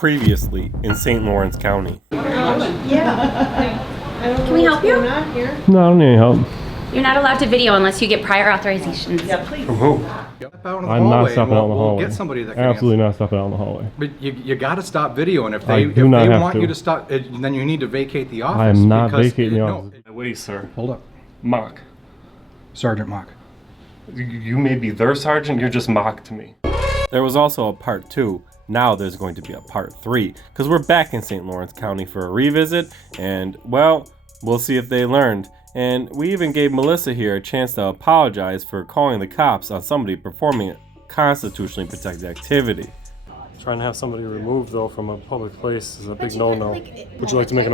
Previously in St. Lawrence County. Can we help you? No, I don't need any help. You're not allowed to video unless you get prior authorizations. Yeah, please. From who? I'm not stopping out in the hallway. Get somebody that can Absolutely not stopping out in the hallway. But you got to stop videoing. If I they do not have want to. you to stop, then you need to vacate the office. I am not because vacating the no, office. Wait, sir. Hold up. Mock. Sergeant Mock. You may be their sergeant, you're just mock to me. There was also a part 2. Now there's going to be a part 3 because we're back in St. Lawrence County for a revisit, and well, we'll see if they learned. And we even gave Melissa here a chance to apologize for calling the cops on somebody performing a constitutionally protected activity. Trying to have somebody removed though from a public place is a big no-no. Would you like to make an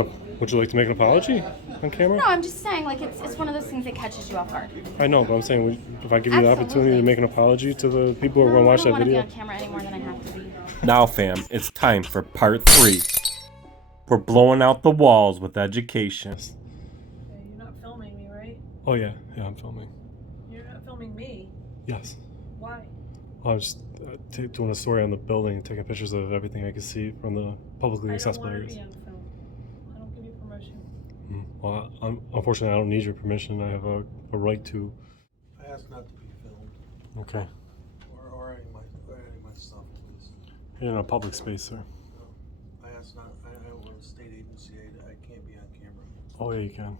apology on camera? No, I'm just saying, like, it's one of those things that catches you off guard. I know, but I'm saying if I give you the opportunity to make an apology to the people who are going to watch that video. I don't want to be on camera any more than I have to be. Now, fam, it's time for part 3. We're blowing out the walls with education. You're not filming me, right? Oh yeah, I'm filming. You're not filming me. Yes. Why? I was just doing a story on the building and taking pictures of everything I could see from the publicly accessible areas. I don't want to be on film. I don't give you permission. Well, unfortunately, I don't need your permission. I have a right to. I ask not to be filmed. Okay. Or any of my stuff, please. You're in a public space, sir. I ask not. I work at a state agency. I can't be on camera. Oh yeah, you can.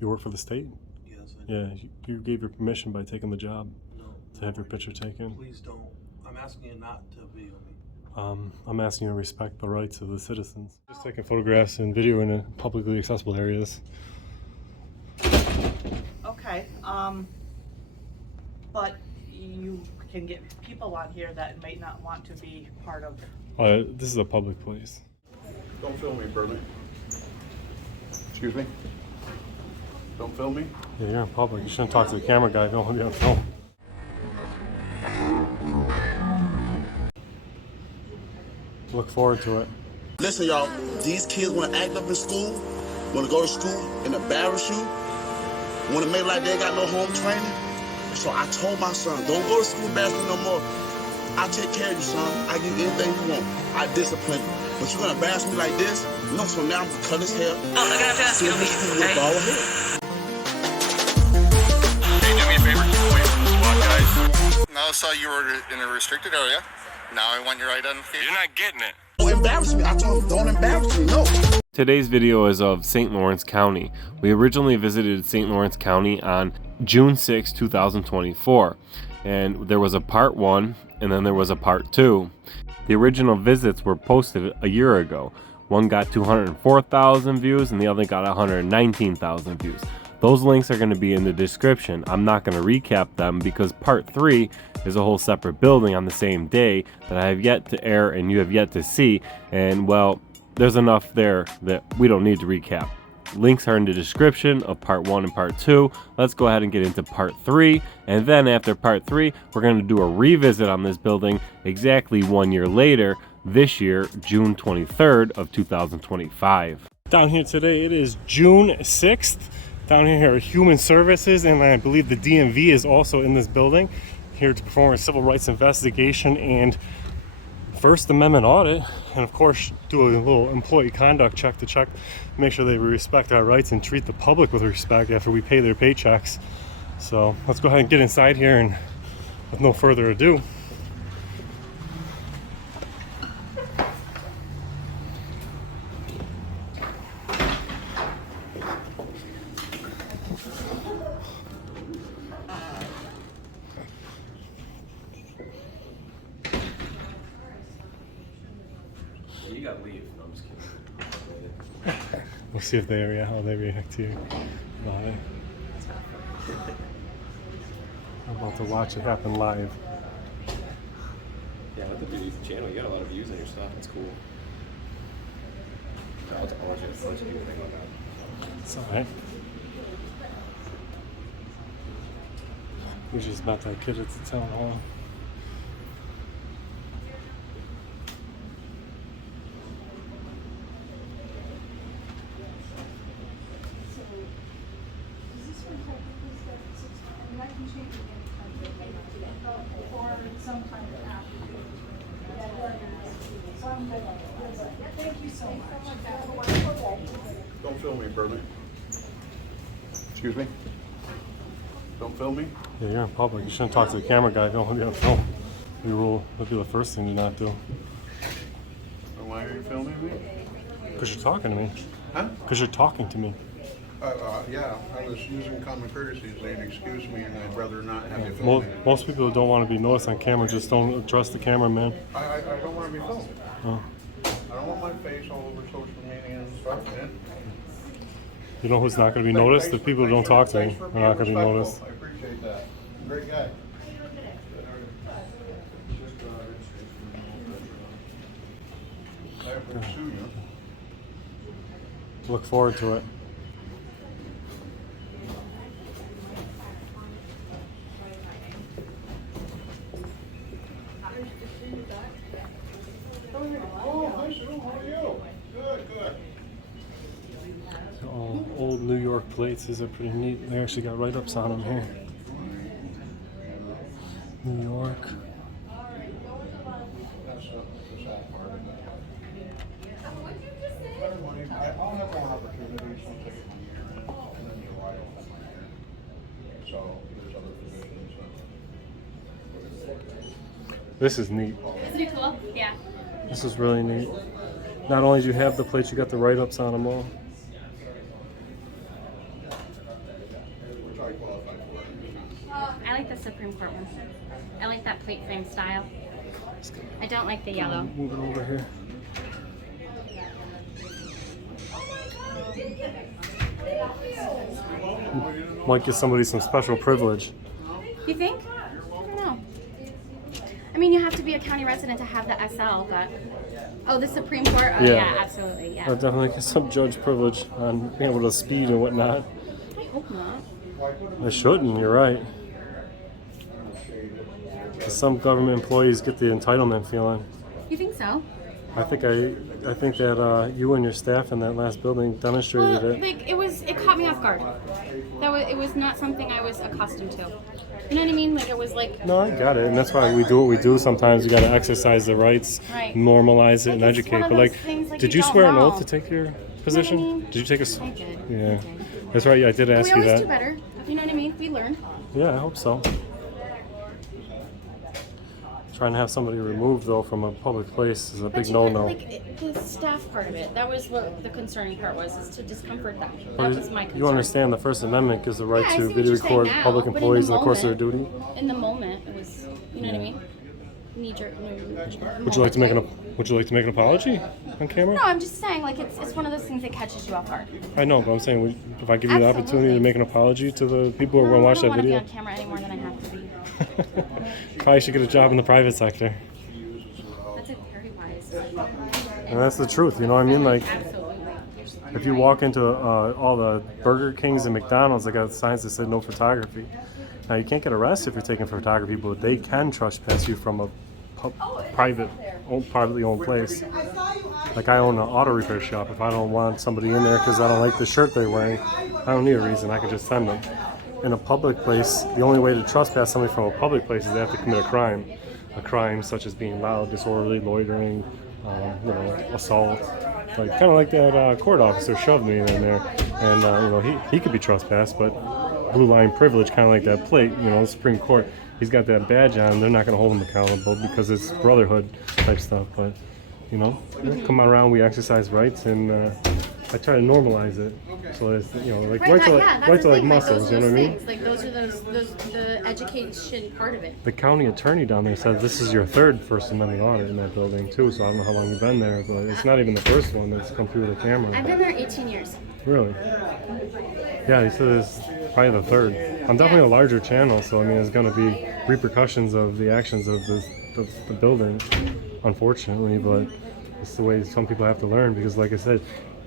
You work for the state? Yes, I do. Yeah, you gave your permission by taking the job No. to have your picture taken. Please don't. I'm asking you not to video me. I'm asking you to respect the rights of the citizens. Just taking photographs and video in publicly accessible areas. Okay, but you can get people on here that might not want to be part of. This is a public place. Don't film me, brother. Excuse me? Don't film me? Yeah, you're in public. You shouldn't talk to the camera guy if you don't want to be on film. Look forward to it. Listen, y'all, these kids want to act up in school, want to go to school and embarrass you, want to make like they ain't got no home training. So I told my son, don't go to school embarrass me no more. I take care of you, son. I give you anything you want. I discipline you. But you're going to embarrass me like this? No, so now I'm going to cut his hair. Oh, I'm going to have to ask you to leave, okay? Ball hair. Hey, do me a favor, keep away from the SWAT guys. Now I saw you were in a restricted area. Now I want your identification. You're not getting it. Don't embarrass me. I told him, don't embarrass me. No. Today's video is of St. Lawrence County. We originally visited St. Lawrence County on June 6, 2024. And there was a part 1 and then there was a part 2. The original visits were posted a year ago. One got 204,000 views and the other got 119,000 views. Those links are going to be in the description. I'm not going to recap them because part 3 is a whole separate building on the same day that I have yet to air and you have yet to see. And well, there's enough there that we don't need to recap. Links are in the description of part 1 and part 2. Let's go ahead and get into part 3. And then after part 3, we're going to do a revisit on this building exactly 1 year later, this year, June 23rd of 2025. Down here today, it is June 6th. Down here are Human Services, and I believe the DMV is also in this building, here to perform a civil rights investigation and First Amendment audit, and of course do a little employee conduct check to make sure they respect our rights and treat the public with respect after we pay their paychecks. So let's go ahead and get inside here, and with no further ado, you gotta leave. No, I'm just kidding. We'll see if how they react to you about it. I'm about to watch it happen live. Yeah, with the channel, you got a lot of views on your stuff. It's cool. I'll let you do the thing on that. It's alright. We just met that kid at the town hall. Or sometime after. Don't film me, Berman. Excuse me? Don't film me? Yeah, you're in public. You shouldn't talk to the camera guy. Don't want to be on film. You rule. That'd be the first thing you not do. And why are you filming me? Because you're talking to me. Huh? Because you're talking to me. Yeah, I was using common courtesy to say, excuse me, and I'd rather not have you film me. Most people who don't want to be noticed on camera just don't address the camera, man. I don't want to be filmed. Oh. I don't want my face all over social media and stuff, man. You know who's not going to be noticed? The people who don't talk to me are not going to be noticed. I appreciate that. Great guy. I have to sue you. Look forward to it. Oh, hi Sue, how are you? Good, good. All old New York plates. These are pretty neat. They actually got write-ups on them here. New York. That's the sad part of it. I'll have more opportunities once I get my year in, and then you'll write off my year. So there's other positions. This is neat. Isn't it cool? Yeah. This is really neat. Not only do you have the plates, you got the write-ups on them all. Which I qualify for. I like the Supreme Court one. I like that plate frame style. I don't like the yellow. Moving over here. Might give somebody some special privilege. You think? I don't know. I mean, you have to be a county resident to have the SL, but... Oh, the Supreme Court? Oh, yeah, absolutely, yeah. I'll definitely get some judge privilege on being able to speed and whatnot. I hope not. I shouldn't, you're right. 'Cause some government employees get the entitlement feeling. You think so? I think that you and your staff in that last building demonstrated Well, it. like, it caught me off guard. It was not something I was accustomed to. You know what I mean? Like, it was like... No, I got it, and that's why we do what we do. Sometimes you got to exercise the rights, Right. normalize it, and Like, it's educate. one of But those like, things, like, did you you don't swear an know. oath to take your position? I mean? Did you take a? I did. Yeah, I did. that's right. I did ask We you always that. do better. You know what I mean? We learn. Yeah, I hope so. Trying to have somebody removed though from a public place is a big no-no. Like, the staff part of it, that was what the concerning part was, is to discomfort them. That But was my concern. you understand the First Amendment gives the right Yeah, I to see what video you're saying record now, public but employees in the course of their duty. In the moment, it was, you know what I mean? Knee-jerk. Would you like to make an apology on camera? No, I'm just saying, like, it's one of those things that catches you off guard. I know, but I'm saying if I give you the opportunity to Absolutely. make an apology to the people who are going to watch that I don't video, want to be on camera any more than I have to be. probably should get a job in the private sector. That's a very wise. And that's the truth, you know what I mean? Like, Absolutely. if you walk into all the Burger Kings and McDonald's, they got signs that say no photography. Now, you can't get arrested if you're taking photography, but they can trespass you from a privately owned place. Like, I own an auto repair shop. If I don't want somebody in there because I don't like the shirt they're wearing, I don't need a reason. I can just send them. In a public place, the only way to trespass somebody from a public place is they have to commit a crime. A crime such as being loud, disorderly, loitering, assault. Like, kind of like that court officer shoved me in there. And, he could be trespassed, but blue line privilege, kind of like that plate, the Supreme Court, he's got that badge on, they're not going to hold him accountable because it's brotherhood type stuff. But, come around, we exercise rights, and I try to normalize it. So it's, rights are like muscles, you know what I mean? Like, those are the education part of it. The county attorney down there said this is your third First Amendment audit in that building too, so I don't know how long you've been there, but it's not even the first one that's come through the camera. I've been there 18 years. Really? Yeah, he said it's probably the third. I'm definitely a larger channel, so I mean there's going to be repercussions of the actions of the building, unfortunately, but it's the way some people have to learn because, like I said,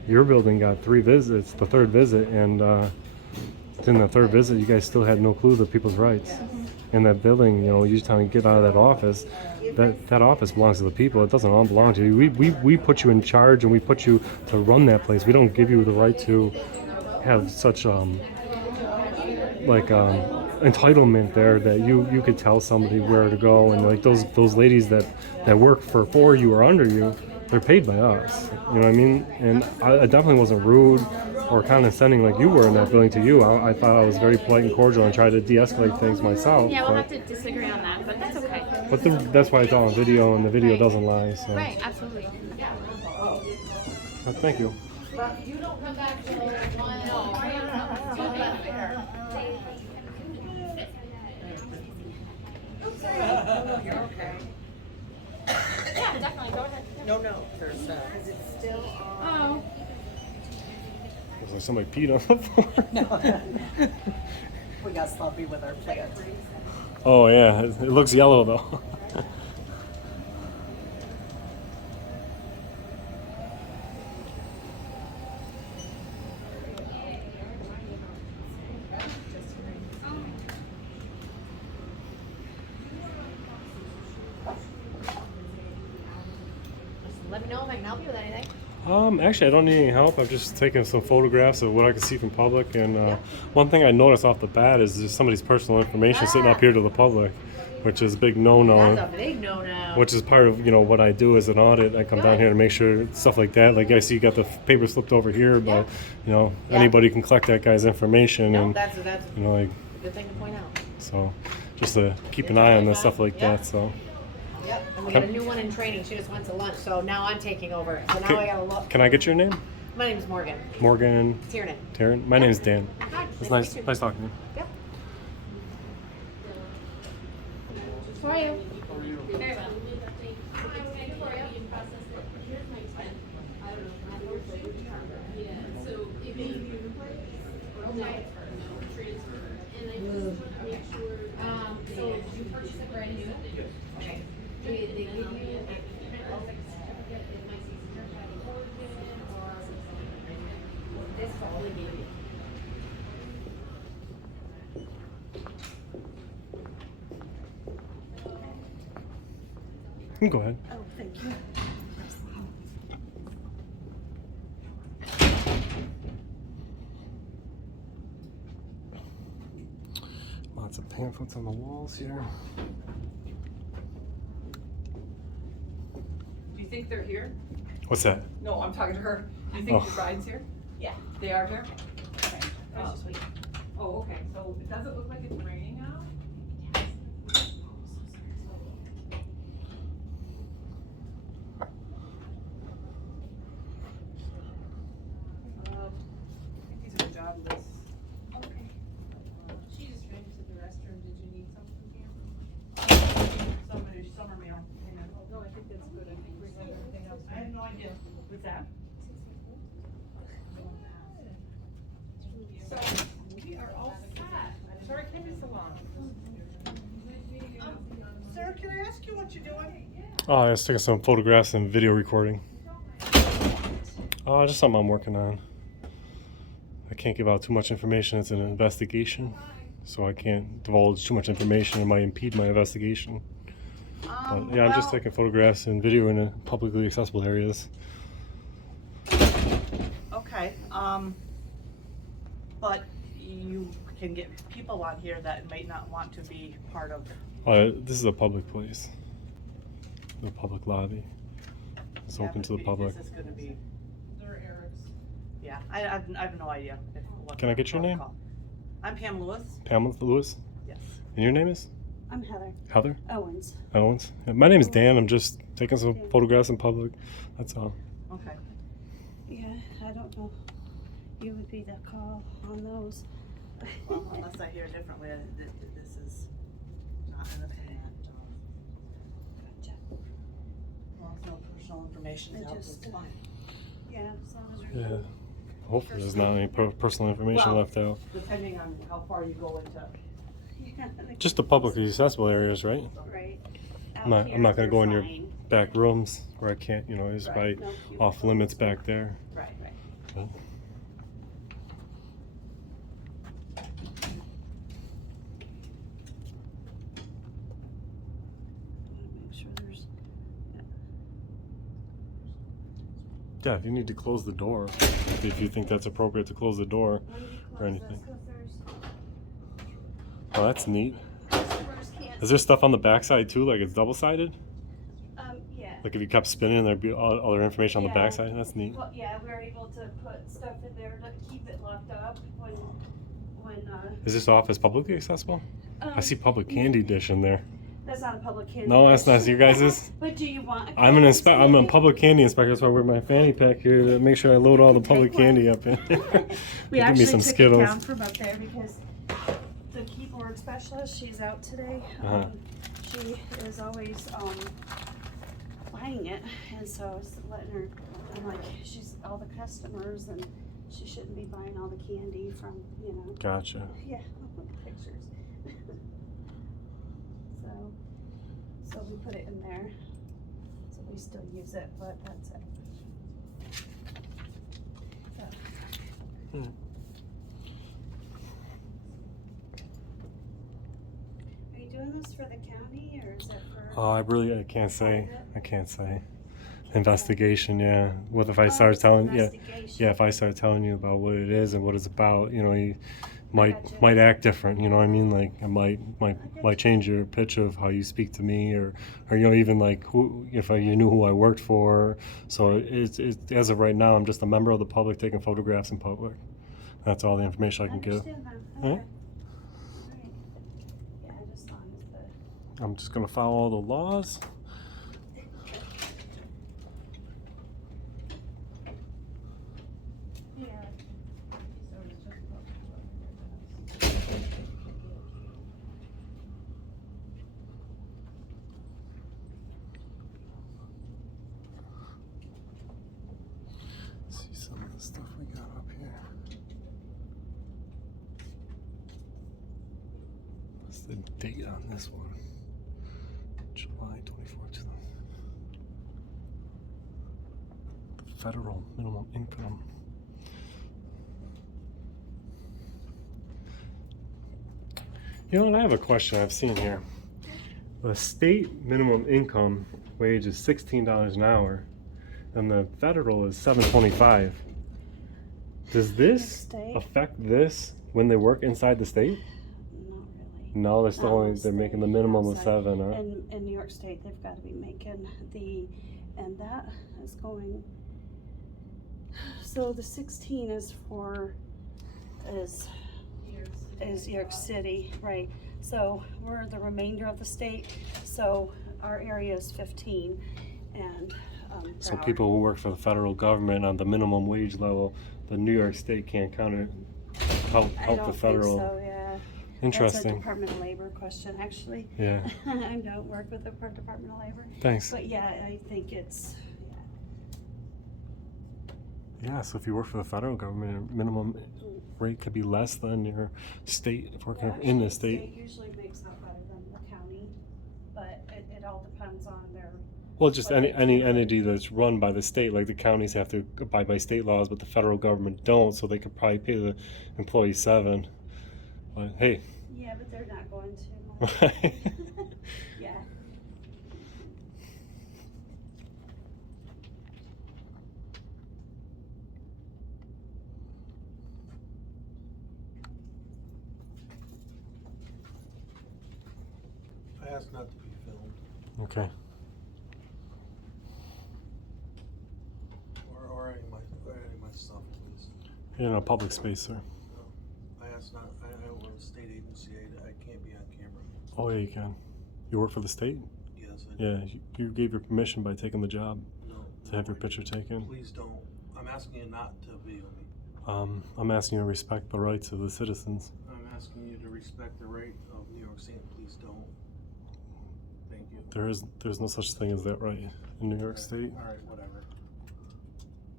your building got 3 visits, the third visit, and in the third visit, you guys still had no clue of people's rights. In that building, you tell them to get out of that office. That office belongs to the people. It doesn't all belong to you. We put you in charge, and we put you to run that place. We don't give you the right to have such entitlement there that you could tell somebody where to go, and like those ladies that work for you or under you, they're paid by us. You know what I mean? And I definitely wasn't rude or condescending like you were in that building to you. I thought I was very polite and cordial and tried to de-escalate things myself. Yeah, we'll have to disagree on that, but that's okay. But that's why it's all on video, and the video doesn't lie. So. Right, absolutely. But thank you. You don't come back to one. You're okay. Yeah, definitely. Go ahead. No, there's because it's still on. Oh. Looks like somebody peed on the floor. No. We got sloppy with our plants. Oh yeah, it looks yellow though. Let me know if I can help you with anything. Actually, I don't need any help. I've just taken some photographs of what I can see from public, and one thing I noticed off the bat is just somebody's personal information sitting up here to the public, which is a big no-no. That's a big no-no. Which is part of what I do as an audit. I come down here to make sure stuff like that. Like I see you got the paper slipped over here, but anybody can collect that guy's information, and that's like a good thing to point out. so just to keep an eye on the stuff like that. So. Yep, and we got a new one in training. She just went to lunch, so now I'm taking over. So now I gotta look. Can I get your name? My name's Morgan. Morgan. Tiernan. Taryn. My name's Dan. Hi. It's nice talking to you. Yep. How are you? Very well. So did you purchase it brand new? Okay. Did they give you a certificate? It might say certified origin or this probably gave you. You can go ahead. Oh, thank you. Lots of pamphlets on the walls here. Do you think they're here? What's that? No, I'm talking to her. Do you think Oh. the bride's here? Yeah. They are here? Okay. Oh, okay. So does it look like it's raining now? These are the job lists. Okay. She just ran to the restroom. Did you need something here? Summer mail. No, I think that's good. I think we have everything else. I have no idea. What's that? So, we are all set. Sorry it came me so long. Sir, can I ask you what you're doing? Oh, I was taking some photographs and video recording. Oh, just something I'm working on. I can't give out too much information. It's an investigation, so I can't divulge too much information. It might impede my investigation. But yeah, I'm just taking photographs and video in publicly accessible areas. Okay, but you can get people on here that might not want to be part of. This is a public place. The public lobby. It's open to the public. This is gonna be. Yeah, I have no idea. Can I get your name? I'm Pam Lewis. Pamela Lewis? Yes. And your name is? I'm Heather. Heather? Owens. Owens. Yeah, my name is Dan. I'm just taking some photographs in public. That's all. Okay. Yeah, I don't know. You would be the call on those. Well, unless I hear differently, this is not anything that. Gotcha. Well, it's no personal information. It's fine. Yeah, as long as Yeah. Hopefully there's not any personal information left out. Depending on how far you go into. Just the publicly accessible areas, right? Right. I'm not going to go in your back rooms where I can't, it's probably off limits back there. Right. But, Make sure there's. yeah, if you need to close the door, if you think that's appropriate to close the door or anything. Oh, that's neat. Is there stuff on the backside too, like it's double-sided? Yeah. Like if you kept spinning, there'd be all other information on the Yeah. backside. That's neat. Well, yeah, we're able to put stuff in there to keep it locked up when Is this office publicly accessible? I see public candy dish in there. That's not a public candy. No, that's not you guys'. But do you want? I'm a public candy inspector, so I wear my fanny pack here to make sure I load all the public candy up in. We Give actually me some took Skittles. it down from up there because the keyboard specialist, she's out today. She is always buying it, and so I was letting her. I'm like, she's all the customers, and she shouldn't be buying all the candy from, you know. Gotcha. Yeah, pictures. So we put it in there. So we still use it, but that's it. So. Are you doing this for the county or is it for? Oh, I can't say. I can't say. Investigation, yeah. What if I start telling? Yeah. If I start telling you about what it is and what it's about, you know, you might act different. You know what I mean? Like it might change your pitch of how you speak to me, or you know, even like if you knew who I worked for. So it's as of right now, I'm just a member of the public taking photographs in public. That's all the information I can give. Okay. Huh? Yeah, just as long as I'm just gonna follow all the laws. See some of the stuff we got up here. What's the date on this one? July 24th. Federal minimum income. You know what? I have a question I've seen here. The state minimum income wage is $16 an hour, and the federal is $7.25. Does this affect this when they work inside the state? Not really. No, they're still they're making the minimum of $7. Huh? In New York State, they've got to be making and that is going. So the 16 is New York City, right? So we're the remainder of the state. So our area is 15, and so people who work for the federal government on the minimum wage level, the New York State can't help the federal. I don't think so, yeah. Interesting. That's a Department of Labor question, actually. Yeah. I don't work with the Department of Labor. Thanks. But yeah, I think it's. Yeah, so if you work for the federal government, your minimum rate could be less than your state if working in the state. The state usually makes out better than the county, but it all depends on their. Well, just any entity that's run by the state, like the counties have to abide by state laws, but the federal government don't, so they could probably pay the employee $7. But hey. Yeah, but they're not going to. Yeah. I asked not to be filmed. Okay. Or any of my stuff, please. You're in a public space, sir. No. I asked not. I work with a state agency. I can't be on camera. Oh yeah, you can. You work for the state? Yes, I do. Yeah, you gave your permission by taking the job. No. To have your picture taken. Please don't. I'm asking you not to video me. I'm asking you to respect the rights of the citizens. I'm asking you to respect the right of New York State. Please don't. Thank you. There's no such thing as that right in New York State. All right, whatever.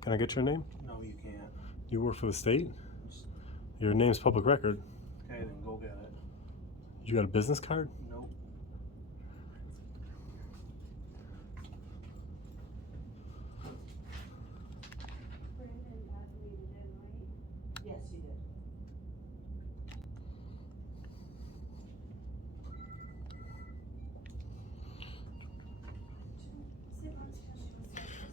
Can I get your name? No, you can't. You work for the state? Your name's public record. Okay, then go get it. You got a business card? Nope. Yes, you did.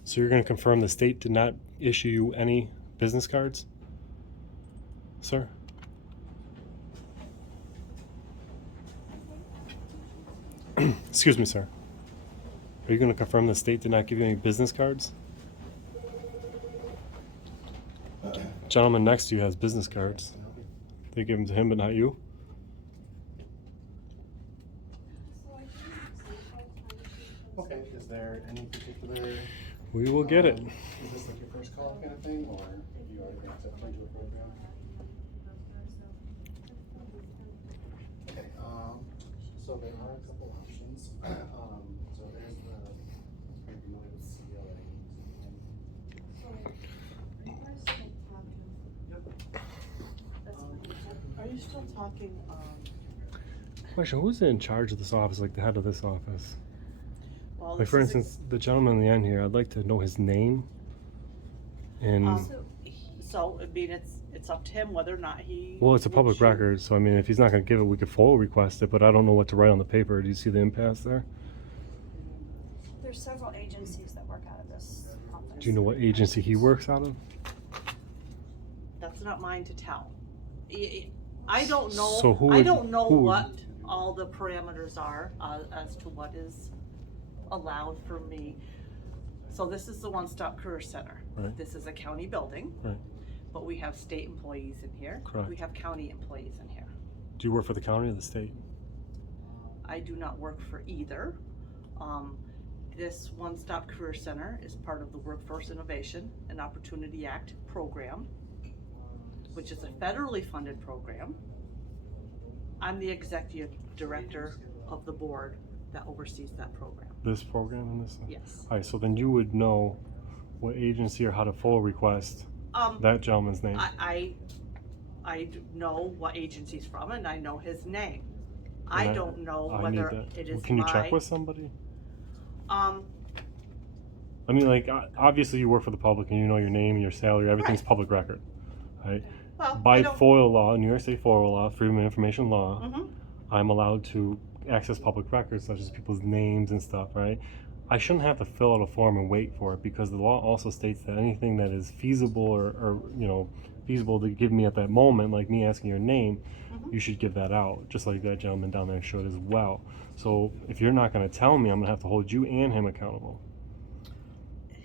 So you're going to confirm the state did not issue you any business cards, sir? Excuse me, sir. Are you going to confirm the state did not give you any business cards? Gentleman next to you has business cards. They give them to him, but not you. Okay, is there any particular... We will get it. Is this like your first call kind of thing, or have you already been accepted into a program? Okay, so there are a couple options. So there's the, are you familiar with CLA? Are you still talking, Question, who's in charge of this office, like the head of this office? well, Like for instance, the gentleman in the end here, I'd like to know his name. And so, I mean, it's up to him whether or not he... well, it's a will public choose. record, so I mean, if he's not going to give it, we could FOIL request it, but I don't know what to write on the paper. Do you see the impasse there? There's several agencies that work out of this office. Do you know what agency he works out of? That's not mine to tell. I don't know. So who I would- don't know who would- what all the parameters are as to what is allowed for me. So this is the one-stop career center. Right. This is a county building, Right. but we have state employees in here. Correct. We have county employees in here. Do you work for the county or the state? I do not work for either. This one-stop career center is part of the Workforce Innovation and Opportunity Act program, which is a federally funded program. I'm the executive director of the board that oversees that program. This program and this? Yes. All right, so then you would know what agency or how to FOIL request that gentleman's name. I know what agency he's from, and I know his name. And I don't know I whether need that. it is Can you my... check with somebody? Um, I mean, like, obviously you work for the public and you know your name and your salary, everything's Right. public record, right? well, By I don't... FOIL law, New York State FOIL law, Freedom of Information law, Mhm. I'm allowed to access public records such as people's names and stuff, right? I shouldn't have to fill out a form and wait for it because the law also states that anything that is feasible or you know, feasible to give me at that moment, like me asking your name, you should give that out, just like that gentleman down there showed as well. So if you're not going to tell me, I'm going to have to hold you and him accountable.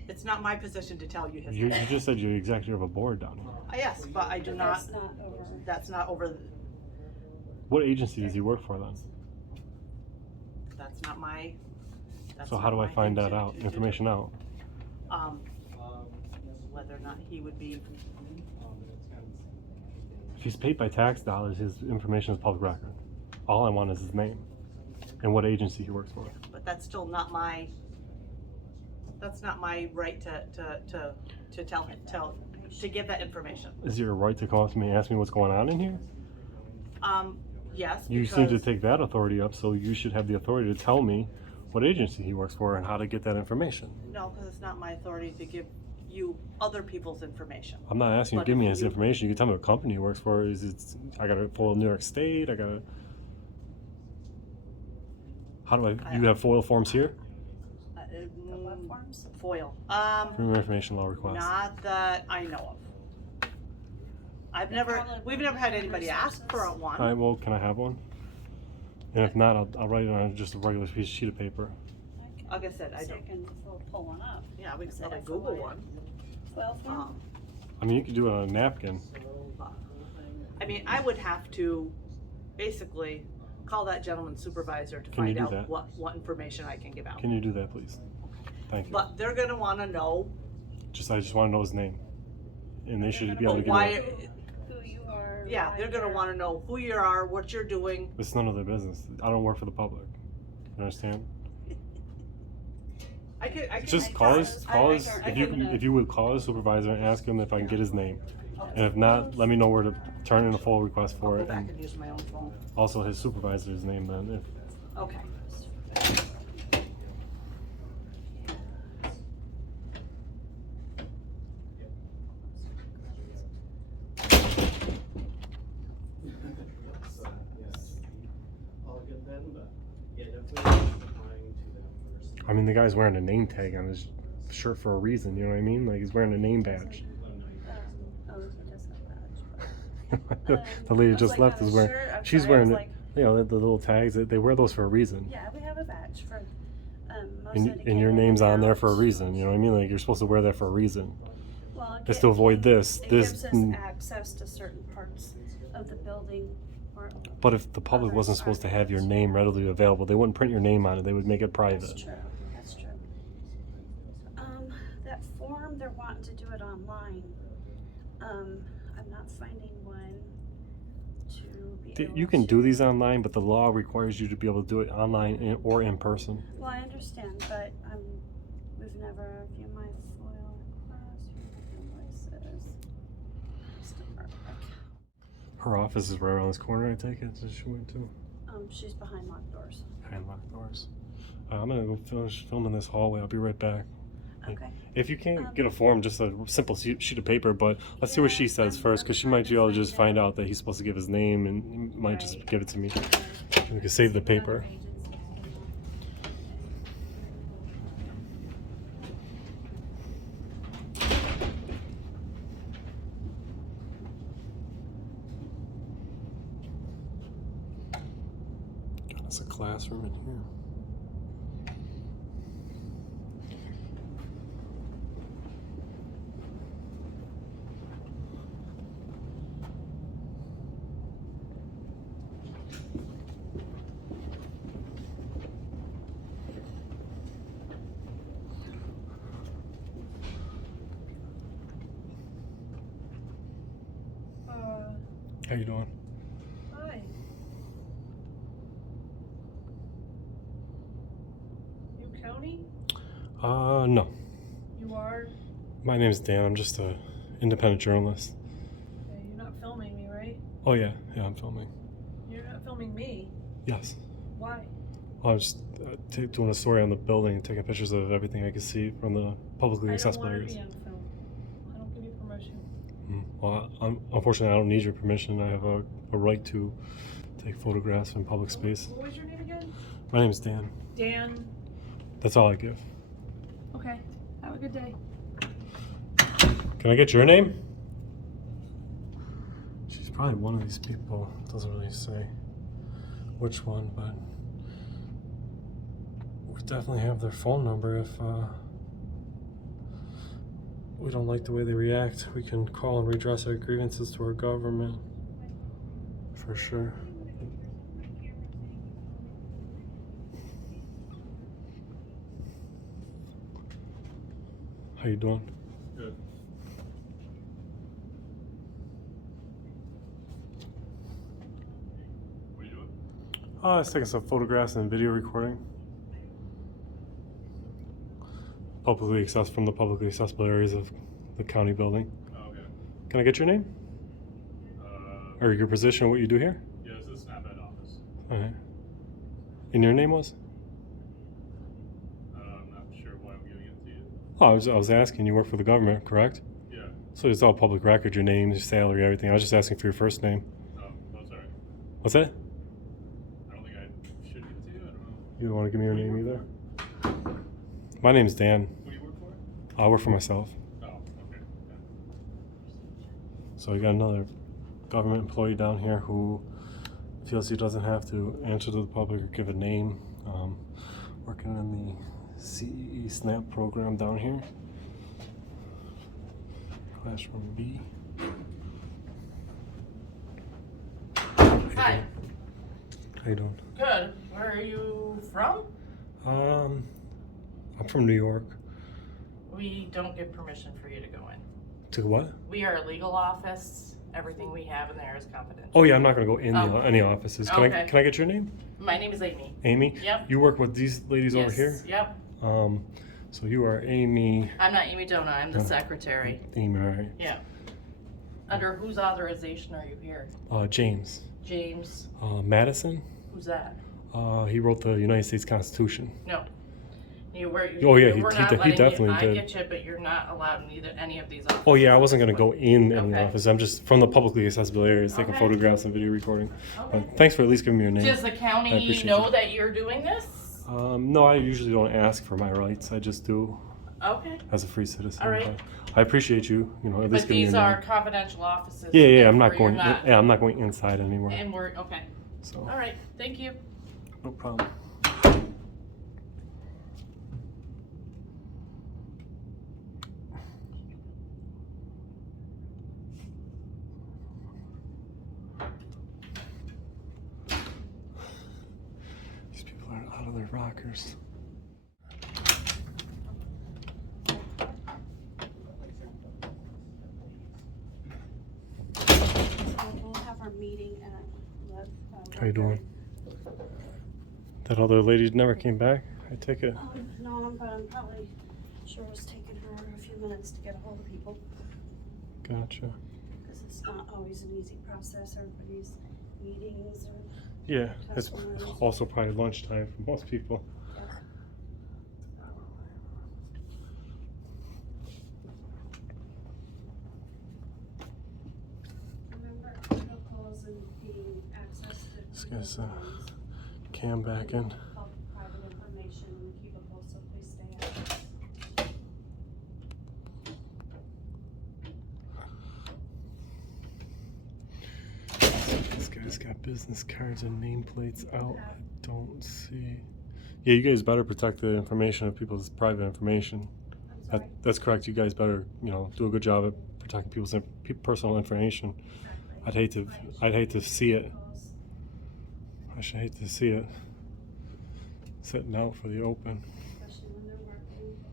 It's not my position to tell you his You name. just said you're the executive of a board down here. Yes, but I do not... That's not over. That's not over... What agency does he work for then? That's not my... So how do I find that out, information out? Whether or not he would be... If he's paid by tax dollars, his information is public record. All I want is his name and what agency he works for. But that's still not my... That's not my right to tell him, to give that information. Is it your right to come up to me and ask me what's going on in here? Yes, You seem to take that authority up, so you should have the authority to tell me what agency he works for and how to get that information. No, because it's not my authority to give you other people's information. I'm not asking you But to give me if his you- information. You can tell me what company he works for. Is it? I got to follow New York State. I got to. How do I? You have FOIL forms here. What forms? FOIL. Freedom of Information law request. Not that I know of. We've never had anybody ask for a one. All right. Well, can I have one? And if not, I'll write it on just a regular sheet of paper. Like I said, I So you don't. can pull one up. Yeah, we can Is it probably a Google FOIL? one. FOIL form? I mean, you could do it on a napkin. I mean, I would have to basically call that gentleman's supervisor to Can you find do out that? what information I can give out. Can you do that, please? Thank you. But they're gonna wanna know I just want to know his name, and they should be able to give why, it. Who you are. yeah, they're gonna wanna know who you are, what you're doing. It's none of their business. I don't work for the public. You understand? I could Just call his. If you would call his supervisor and ask him if I can get his name, and if not, let me know where to turn in a full request for go it, back and and use my own phone. also his supervisor's name. Then, if Okay. All good then, but yeah, definitely applying to them first. I mean, the guy's wearing a name tag on his shirt for a reason. You know what I mean? Like he's wearing a name badge. The lady just left is wearing. She's wearing, you know, the little tags. They wear those for a reason. Yeah, we have a badge for most of the And your kids name's on there out. for a reason, you know what I mean? Like, you're supposed to wear that for a reason. Well, It's to avoid this. It This. gives us access to certain parts of the building. But if the public wasn't supposed to have your name readily available, they wouldn't print your name on it. They would make it private. That's true. That's true. That form, they're wanting to do it online. I'm not finding one to be able You can to. do these online, but the law requires you to be able to do it online or in person. Well, I understand, but we've never viewed my FOIL request, invoices. Her office is right around this corner, I take it. That she went to. She's behind locked doors. Behind locked doors. I'm gonna go finish filming this hallway. I'll be right back. Okay. If you can't get a form, just a simple sheet of paper, but let's see what she says first, because she might be able to just find out that he's supposed to give his name, and he might just give it to me. We can save the paper. God, it's a classroom in here. How you doing? Hi. You county? No. You are? My name's Dan. I'm just a independent journalist. Okay, you're not filming me, right? Oh yeah, I'm filming. You're not filming me? Yes. Why? I was just doing a story on the building and taking pictures of everything I could see from the publicly accessible areas. I don't want to be on film. I don't give you permission. Well, unfortunately, I don't need your permission. I have a right to take photographs in public space. What was your name again? My name is Dan. Dan. That's all I give. Okay. Have a good day. Can I get your name? She's probably one of these people. Doesn't really say which one, but we definitely have their phone number. If we don't like the way they react, we can call and redress our grievances to our government. For sure. How you doing? Good. What are you doing? I was taking some photographs and video recording. Publicly accessible from the publicly accessible areas of the county building. Oh, okay. Can I get your name? Or your position, what you do here? Yeah, it's the snap head office. Okay. And your name was? I'm not sure why I'm giving it to you. Oh, I was asking, you work for the government, correct? Yeah. So it's all public record, your name, your salary, everything. I was just asking for your first name. Oh, sorry. What's that? I don't think I should give it to you. I don't know. You don't want to give me your name either? My name's Dan. What do you work for? I work for myself. Oh, okay. Yeah. So we got another government employee down here who feels he doesn't have to answer to the public or give a name. Working in the CEE SNAP program down here. Classroom B. Hi. How you doing? Good. Where are you from? I'm from New York. We don't give permission for you to go in. To what? We are a legal office. Everything we have in there is confidential. Oh yeah, I'm not gonna go in any offices. Can Okay. I get your name? My name is Amy. Amy? Yep. You work with these ladies over here? Yep. So you are Amy. I'm not Amy Dona. I'm the secretary. Amy, all right. Yeah. Under whose authorization are you here? James. James. Madison? Who's that? He wrote the United States Constitution. No. Oh, yeah, he definitely I did. get you, but you're not allowed in any of these offices. Oh yeah, I wasn't gonna go in any Okay. office. I'm just from the publicly accessible areas, taking Okay. photographs and video recording. Okay. But thanks for at least giving me your name. Does the I county appreciate know you. that you're doing this? No, I usually don't ask for my rights. I just do. Okay. As a free citizen. All right. But I appreciate you. You know, at least But giving me these your name. are confidential offices. Yeah, I'm not therefore going. you're not- Yeah, I'm not going inside anywhere. And we're okay. So. All right. Thank you. No problem. of their rockers. We'll have our meeting at How you doing? That other lady never came back? I take it. No, but I'm probably sure it's taken her a few minutes to get a hold of people. Gotcha. Because it's not always an easy process. Everybody's meetings or Yeah, it's customers. also probably lunchtime for most people. Remember protocols and being access to Let's get this cam back in. private information and keep it close so please stay out. This guy's got business cards and nameplates out. I don't see. Yeah, you guys better protect the information of people's private information. That's correct. You guys better, do a good job at protecting people's personal information. I'd hate to see it. I should hate to see it sitting out for the open. Especially when they're working.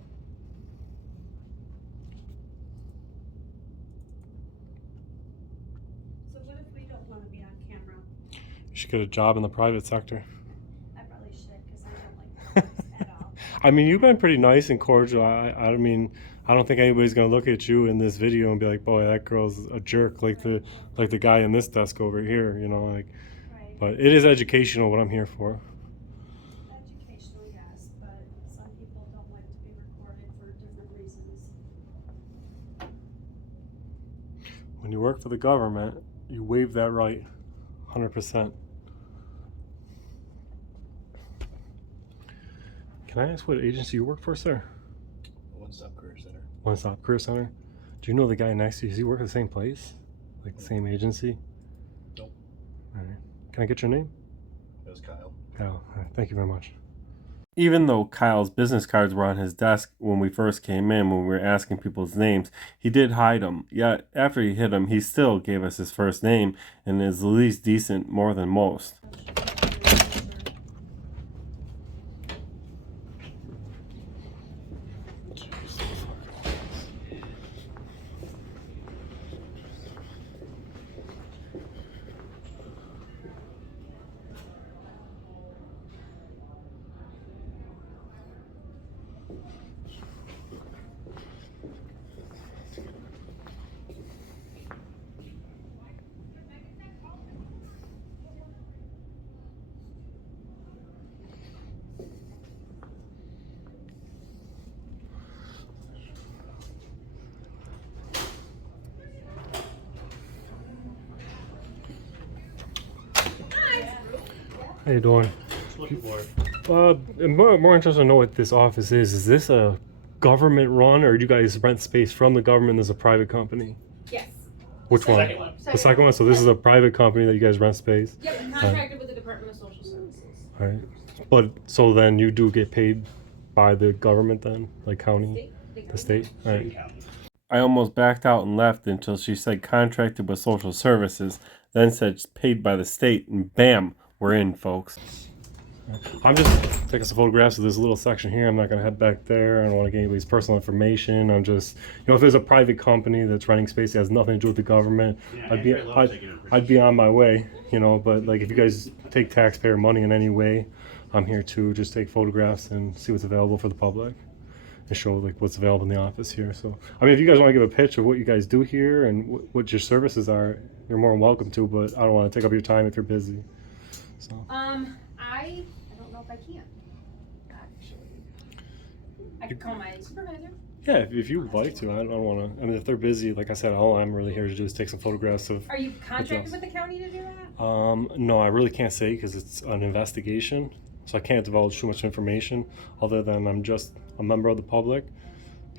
So what if we don't want to be on camera? You should get a job in the private sector. I probably should because I don't like this at all. I mean, you've been pretty nice and cordial. I mean, I don't think anybody's gonna look at you in this video and be like, "Boy, that girl's a jerk," like the guy in this desk over here, like. Right. But it is educational. What I'm here for. Educational, yes, but some people don't like to be recorded for different reasons. When you work for the government, you waive that right, 100%. Can I ask what agency you work for, sir? One-Stop Career Center. One-Stop Career Center. Do you know the guy next to you? Does he work at the same place? Like the same agency? Nope. All right. Can I get your name? It was Kyle. Kyle. All right. Thank you very much. Even though Kyle's business cards were on his desk when we first came in, when we were asking people's names, he did hide them. Yet, after he hid them, he still gave us his first name and is at least decent more than most. How you doing? Looking for it. I'm more interested to know what this office is. Is this a government run, or do you guys rent space from the government as a private company? Yes. Which one? Second one. The second one? So this is a private company that you guys rent space? Yep, contracted with the Department of Social Services. All right. But, so then you do get paid by the government then? Like county? The state? All right. I almost backed out and left until she said contracted with social services, then said paid by the state, and bam, we're in, folks. I'm just taking some photographs of this little section here. I'm not going to head back there. I don't want to get anybody's personal information. I'm just, if there's a private company that's renting space that has nothing to do with the government, I'd be on my way, but like if you guys take taxpayer money in any way, I'm here to just take photographs and see what's available for the public and show like what's available in the office here. So, I mean, if you guys want to give a pitch of what you guys do here and what your services are, you're more than welcome to, but I don't want to take up your time if you're busy. So. I don't know if I can. Actually, I could call my supervisor. Yeah, if you would like to. I don't want to. I mean, if they're busy, like I said, all I'm really here to do is take some photographs of. Are you contracted with the county to do that? No, I really can't say because it's an investigation, so I can't divulge too much information. Other than I'm just a member of the public,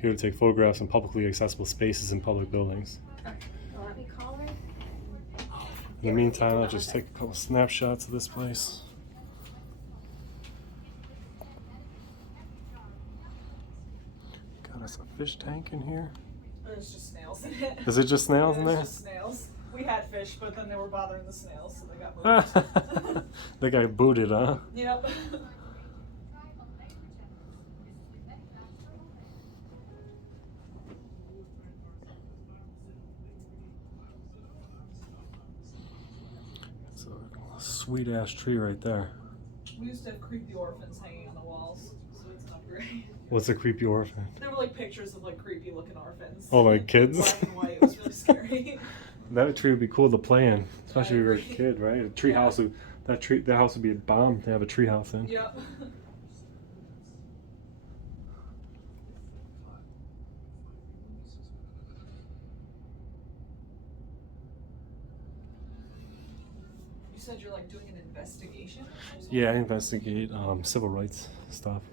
here to take photographs in publicly accessible spaces in public buildings. Okay. Well, let me call her. In the meantime, I'll just take a couple snapshots of this place. Got us a fish tank in here. There's just snails in it. Is it just snails in there? There's just snails. We had fish, but then they were bothering the snails, so they got moved. They got booted, huh? Yep. sweet ass tree right there. We used to have creepy orphans hanging on the walls, so it's not great. What's a creepy orphan? There were like pictures of like creepy looking orphans. Oh, like kids? Black and white. It was really scary. That tree would be cool to play in, especially if you were a kid, right? A tree house would, that house would be a bomb to have a tree house in. Yep. You said you're like doing an investigation or something? Yeah, I investigate civil rights stuff.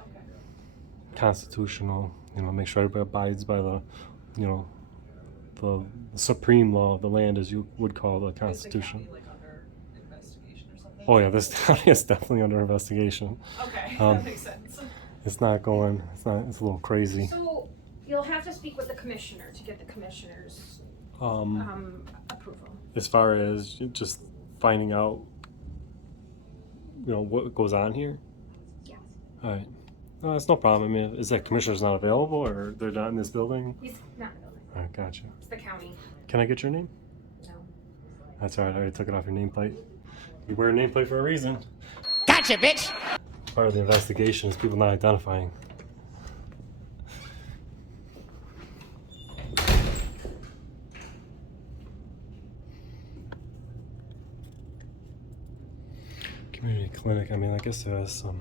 Okay. Constitutional, make sure everybody abides by the, the supreme law of the land, as you would call the Constitution. Is the county like under investigation or something? Oh yeah, this county is definitely under investigation. Okay, that makes sense. It's not going, it's a little crazy. So you'll have to speak with the commissioner to get the commissioner's approval. As far as just finding out, what goes on here? Yes. All right. No, that's no problem. I mean, is that commissioner's not available, or they're not in this building? He's not in the building. All right, gotcha. It's the county. Can I get your name? No. That's all right. I already took it off your nameplate. You wear a nameplate for a reason. Gotcha, bitch! Part of the investigation is people not identifying. Community clinic. I mean, I guess there is some.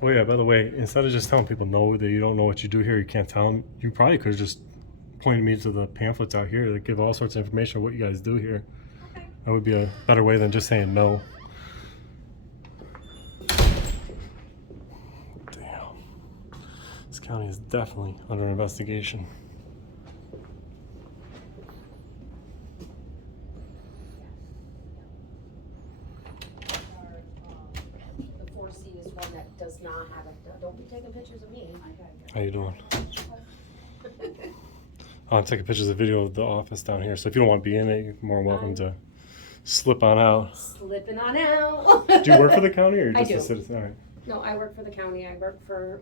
Oh yeah, by the way, instead of just telling people no, that you don't know what you do here, you can't tell them, you probably could have just pointed me to the pamphlets out here that give all sorts of information on what you guys do here. Okay. That would be a better way than just saying no. Damn. This county is definitely under investigation. The 4C is one that does not have a, don't be taking pictures of me. How you doing? I'm taking pictures of video of the office down here, so if you don't want to be in it, you're more welcome to slip on out. Slipping on out. Do you work for the county or I just do. a citizen? All right. No, I work for the county. I work for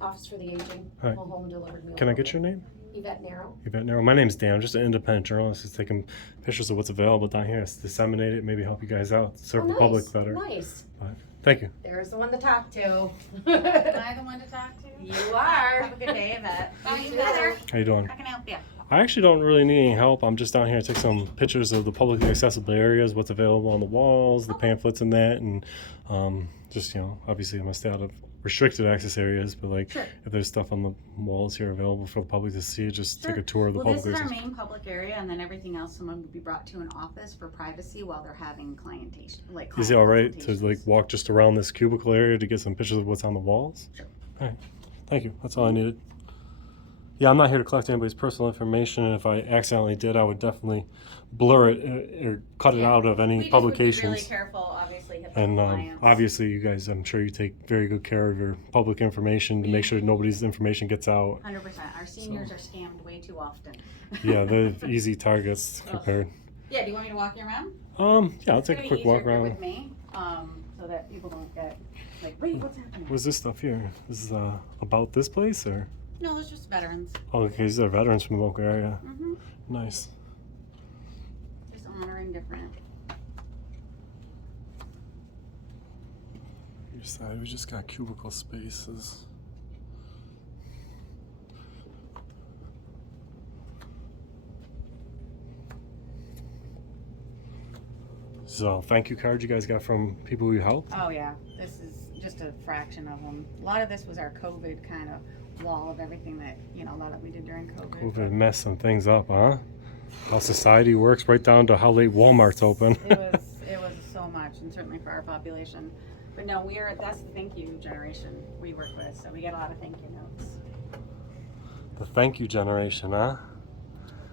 Office for the Aging. All right. Home delivered meal. Can I get your name? Yvette Narrow. Yvette Narrow. My name's Dan. I'm just an independent journalist who's taking pictures of what's available down here. Let's disseminate it, maybe help you guys out, serve the public better. Nice. But thank you. There's the one to talk to. Am I the one to talk to? You are. Have a good day, Yvette. Bye, Heather. How you doing? How can I help you? I actually don't really need any help. I'm just down here to take some pictures of the publicly accessible areas, what's available on the walls, the pamphlets and that, and just, obviously I must stay out of restricted access areas, but like if there's stuff on the walls here available for the public to see, just take a tour of the public This is our areas. main public area, and then everything else someone would be brought to an office for privacy while they're having clientation. Is it all right to like walk just around this cubicle area to get some pictures of what's on the walls? Sure. All right. Thank you. That's all I needed. Yeah, I'm not here to collect anybody's personal information, and if I accidentally did, I would definitely blur it or cut it out of any publications. We just would be really careful, obviously, HIPAA And compliance. obviously, you guys, I'm sure you take very good care of your public information to make sure nobody's information gets out. 100%. Our seniors are scammed way too often. Yeah, they're easy targets compared. Yeah, do you want me to walk you around? Yeah, I'll take a quick walk around. With me, so that people don't get like, wait, what's happening? What's this stuff here? This is about this place, or? No, those are just veterans. Oh, okay, these are veterans from the local area. Mm-hmm. Nice. Just honoring different. Your side, we just got cubicle spaces. So, thank you card you guys got from people who you helped? Oh yeah, this is just a fraction of them. A lot of this was our COVID kind of wall of everything that, a lot of we did during COVID. COVID messed some things up, huh? How society works, right down to how late Walmart's open. It was so much, and certainly for our population. But no, that's the thank you generation we work with, so we get a lot of thank you notes. The thank you generation, huh?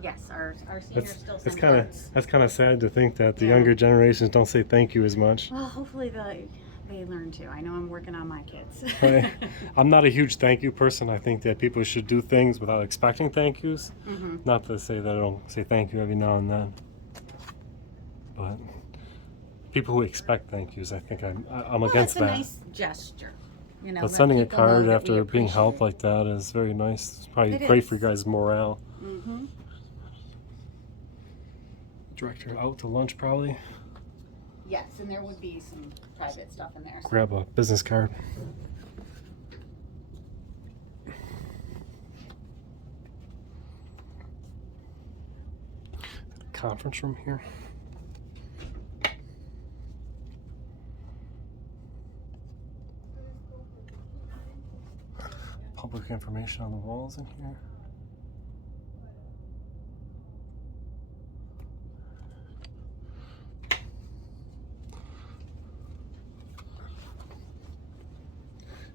Yes, our seniors still send that's kind of sad to think that the younger generations don't say thank you as much. Well, hopefully they learn to. I know I'm working on my kids. I'm not a huge thank you person. I think that people should do things without expecting thank yous. Mm-hmm. Not to say that I don't say thank you every now and then, but people who expect thank yous, I think I'm against that. It's a nice gesture. you know. But let sending a people know card that we after being appreciate helped it. like that is very nice. It's probably It great is. for you guys' morale. Mm-hmm. Director out to lunch probably. Yes, and there would be some private stuff in there. So. Grab a business card. Conference room here. Public information on the walls in here.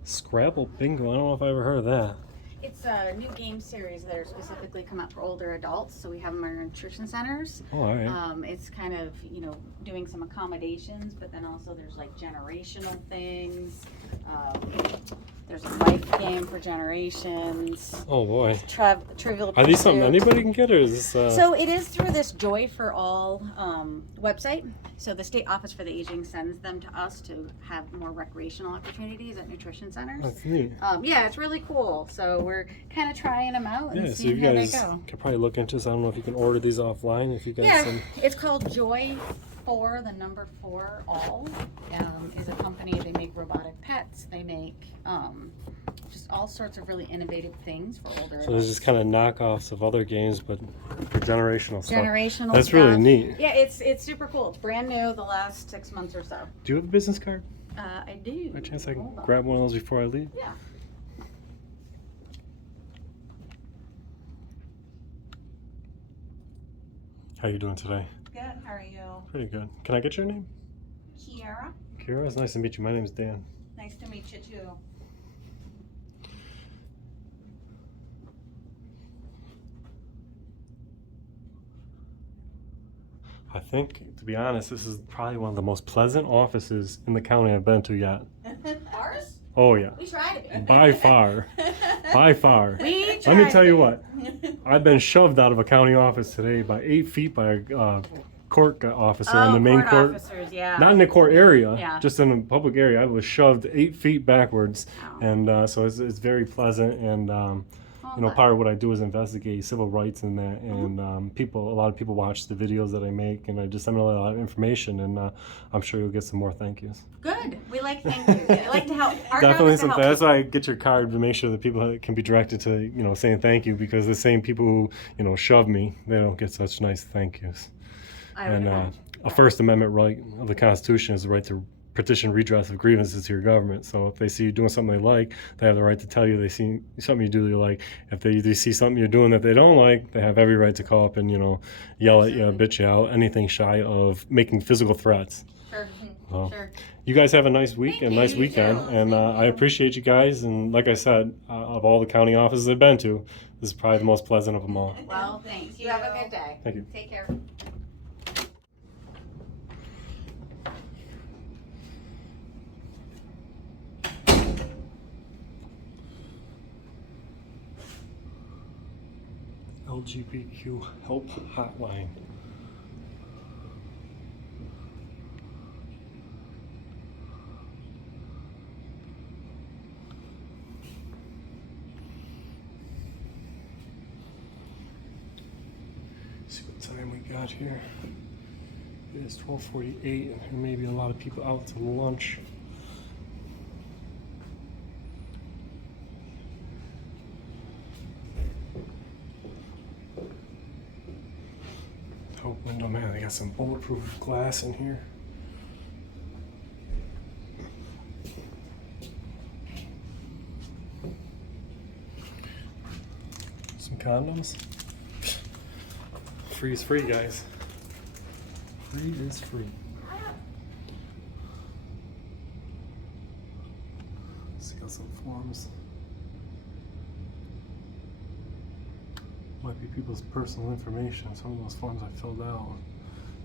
Scrabble bingo. I don't know if I ever heard of that. It's a new game series that are specifically come out for older adults. So we have them in our nutrition centers. Oh, all right. It's kind of, you know, doing some accommodations, but then also there's like generational things. There's a life game for generations. Oh boy. Trivial Are these something Pursuit. anybody can get, or is this? So it is through this Joy for All website. So the State Office for the Aging sends them to us to have more recreational opportunities at nutrition centers. That's neat. Yeah, it's really cool. So we're kind of trying them out and Yeah, so seeing you how they guys go. could probably look into this. I don't know if you can order these offline. If you guys. Yeah, it's called Joy for the number 4 All. Is a company. They make robotic pets. They make just all sorts of really innovative things for older So there's just kind of knockoffs of other games, but for generational stuff. generational That's stuff. really neat. Yeah, it's super cool. It's brand new the last 6 months or so. Do you have a business card? I do. By chance I can Hold on. grab one of those before I leave? Yeah. How you doing today? Good, how are you? Pretty good. Can I get your name? Kiara, Kira, it's nice to meet you. My name is Dan. nice to meet you too. I think, to be honest, this is probably one of the most pleasant offices in the county I've been to yet. Ours? Oh yeah. We tried it. By far. By far. We Let me tried tell you it. what. I've been shoved out of a county office today by 8 feet by a court officer in the main court. Officers, yeah. Not in the court area, Yeah. just in a public area. I was shoved 8 feet backwards, and so it's very pleasant. And you know, part of what I do is investigate civil rights and that. And a lot of people watch the videos that I make, and I disseminate a lot of information. And I'm sure you'll get some more thank yous. Good. We like thank yous. We like to help. Our job Definitely is to some. help That's why I get your card to make sure that people can be directed to, you know, saying thank you, because the same people who, you know, shove me, they don't get such nice thank yous. And a First Amendment right of the Constitution is the right to petition redress of grievances to your government. So if they see you doing something they like, they have the right to tell you they see something you do they like. If they see something you're doing that they don't like, they have every right to call up and, you know, yell at you, bitch you out, anything shy of making physical threats. Sure. So, Sure. you guys have a nice week and nice you weekend, too. and I appreciate you guys. And like I said, of all the county offices I've been to, this is probably the most pleasant of them all. Well, thanks. You have a good day. Thank you. Take care. LGBTQ help hotline. See what time we got here. It is 12:48, and there may be a lot of people out to lunch. Oh, window, man, they got some bulletproof glass in here. Some condoms. Free is free, guys. Free is free. See, got some forms. Might be people's personal information. Some of those forms I filled out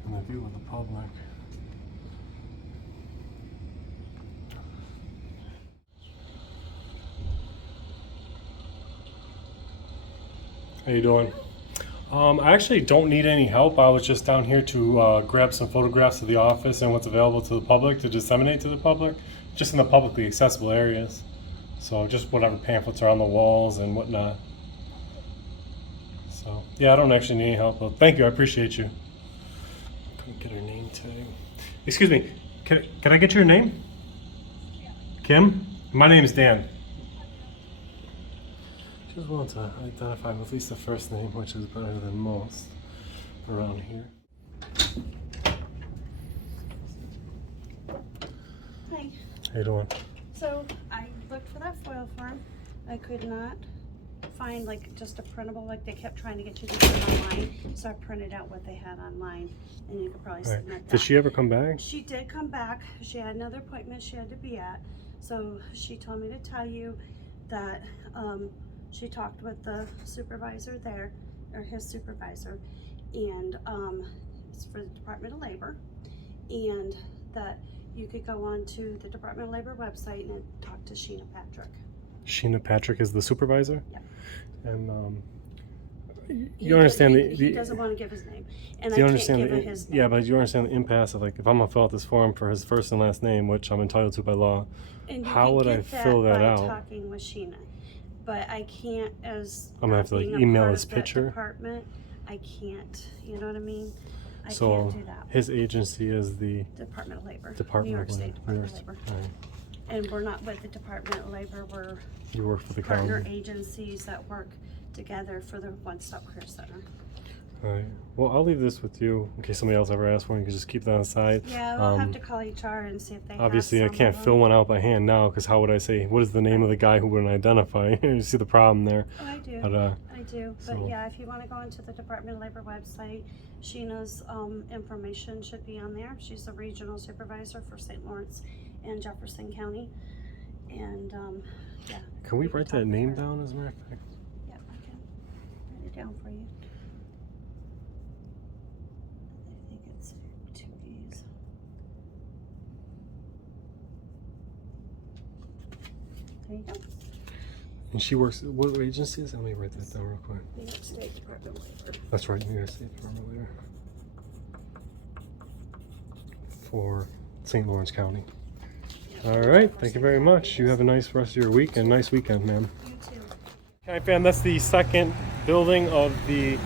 in the view of the public. How you doing? I actually don't need any help. I was just down here to grab some photographs of the office and what's available to the public to disseminate to the public, just in the publicly accessible areas. So just whatever pamphlets are on the walls and whatnot. So yeah, I don't actually need any help, but thank you, I appreciate you. Couldn't get her name tag. Excuse me, can I get your name? Kim? My name is Dan. Just want to identify with at least the first name, which is better than most around here. Hi. How you doing? So I looked for that foil form. I could not find like just a printable, like they kept trying to get you to do it online. So I printed out what they had online, and you could probably submit that. Did she ever come back? She did come back. She had another appointment she had to be at. So she told me to tell you that she talked with the supervisor there, or his supervisor, and it's for the Department of Labor, and that you could go on to the Department of Labor website and talk to Sheena Patrick. Sheena Patrick is the supervisor? Yeah. And you understand he doesn't want to give his name, and I you can't understand give his name. Yeah, but you understand the impasse of, like, if I'm gonna fill out this form for his first and last name, which I'm entitled to by law, And you how can would get I fill that by out? talking with Sheena, but I can't, as I'm gonna have to, like, being a email part his of that picture? department, I can't. You know what I mean? I So can't do that. his agency is the Department of Labor. Department New York of State Labor. Department of Labor. All right. And we're not with the Department of Labor, we're You work for the partner county. agencies that work together for the One Stop Career Center. All right. Well, I'll leave this with you in case somebody else ever asks for it. You can just keep that on the side. Yeah, we'll have to call HR and see if they Obviously, I have some can't of fill them. one out by hand now, because how would I say, what is the name of the guy who wouldn't identify? You see the problem there. Oh, I do. But, I do. But so- yeah, if you want to go into the Department of Labor website, Sheena's information should be on there. She's the regional supervisor for St. Lawrence and Jefferson County. And yeah. Can we write that name down, as a matter of fact? Yeah, I can write it down for you. I think it's 2 E's. There you go. And she works, what agency is it? Let me write that down real quick. New York State Department of Labor. That's right, New York State Department of Labor. For St. Lawrence County. All right, thank you very much. You have a nice rest of your week and nice weekend, ma'am. You too. Okay, fam, that's the second building of the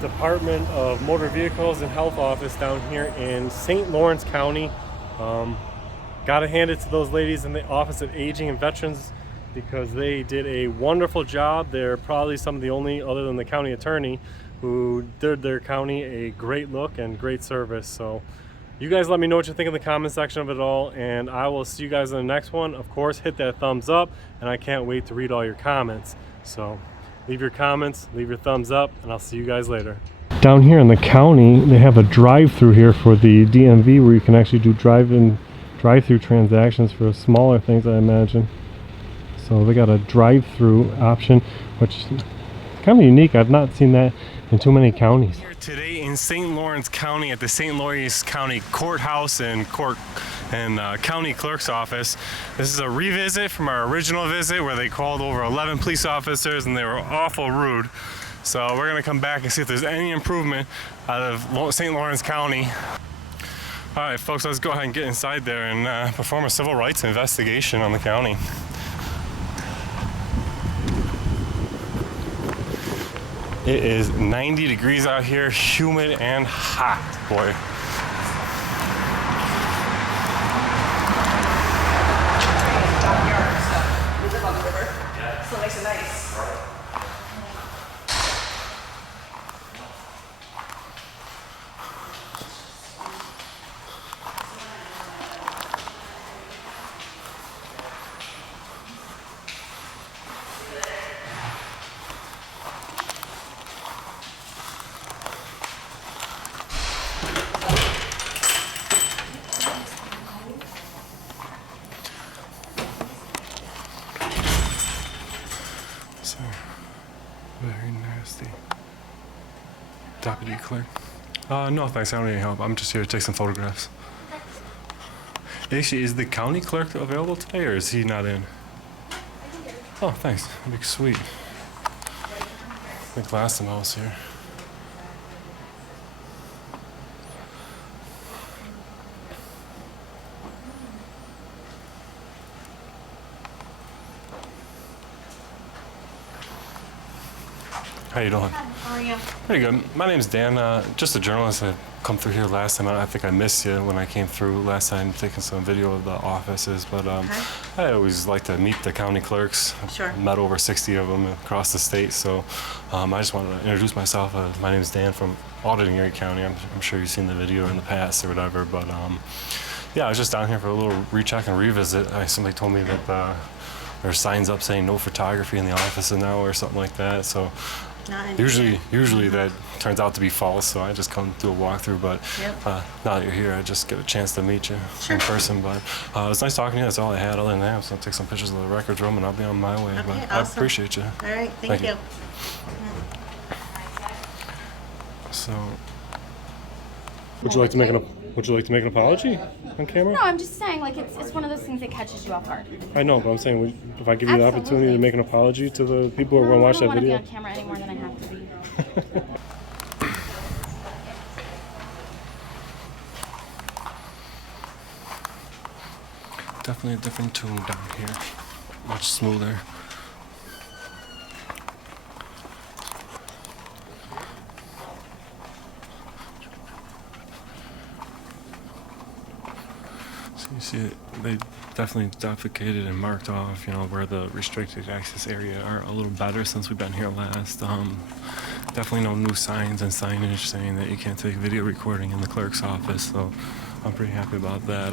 Department of Motor Vehicles and Health office down here in St. Lawrence County. Gotta hand it to those ladies in the Office of Aging and Veterans, because they did a wonderful job. They're probably some of the only, other than the county attorney, who did their county a great look and great service. So you guys let me know what you think in the comment section of it all, and I will see you guys in the next one. Of course, hit that thumbs up, and I can't wait to read all your comments. So leave your comments, leave your thumbs up, and I'll see you guys later. Down here in the county, they have a drive-through here for the DMV, where you can actually do drive-through transactions for smaller things, I imagine. So they got a drive-through option, which is kind of unique. I've not seen that in too many counties. Here today in St. Lawrence County at the St. Lawrence County Courthouse and County Clerk's office. This is a revisit from our original visit where they called over 11 police officers and they were awful rude. So we're gonna come back and see if there's any improvement out of St. Lawrence County. All right, folks, let's go ahead and get inside there and perform a civil rights investigation on the county. It is 90 degrees out here, humid and hot, boy. We live on the river, so it makes it nice. So, very nasty. Deputy clerk. No thanks, I don't need any help. I'm just here to take some photographs. Actually, is the county clerk available today, or is he not in? Oh, thanks. That'd be sweet. I think last time I was here. How you doing? How are you? Pretty good. My name's Dan. Just a journalist. I come through here last time. I think I missed you when I came through last time, taking some video of the offices. But I always like to meet the county clerks. Sure. Met over 60 of them across the state. So I just wanted to introduce myself. My name's Dan from auditing Erie County. I'm sure you've seen the video in the past or whatever. But yeah, I was just down here for a little recheck and revisit. Somebody told me that there's signs up saying no photography in the office now or something like that. So usually that turns out to be false. So I just come do a walkthrough. But now that you're here, I just get a chance to meet you in person. But it's nice talking to you. That's all I had. Other than that, I was gonna take some pictures of the records room and I'll be on my way. Okay, But awesome. I appreciate you. All right, thank you. So, would you like to make an apology on camera? No, I'm just saying, like, it's one of those things that catches you off guard. I know, but I'm saying, if I give you the opportunity to make an apology to the people who are going to watch that video. I don't want to be on camera any more than I have to be. Definitely a different tune down here. Much smoother. So you see, they definitely defecated and marked off, where the restricted access area are a little better since we've been here last. Definitely no new signs and signage saying that you can't take video recording in the clerk's office, so I'm pretty happy about that.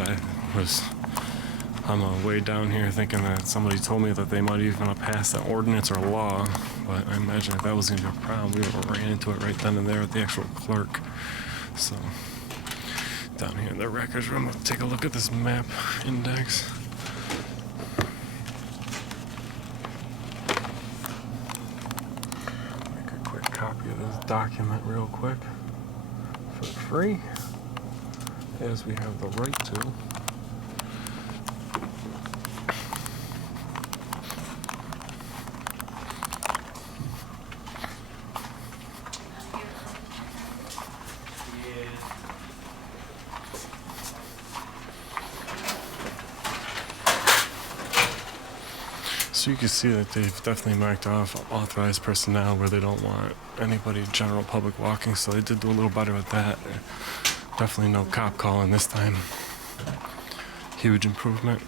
I'm way down here thinking that somebody told me that they might even have passed an ordinance or law, but I imagine if that was going to be a problem, we would have ran into it right then and there with the actual clerk. So, down here in the records room, let's take a look at this map index. Make a quick copy of this document real quick for free, as we have the right to. So you can see that they've definitely marked off authorized personnel where they don't want anybody general public walking, so they did do a little better with that. Definitely no cop calling this time. Huge improvement.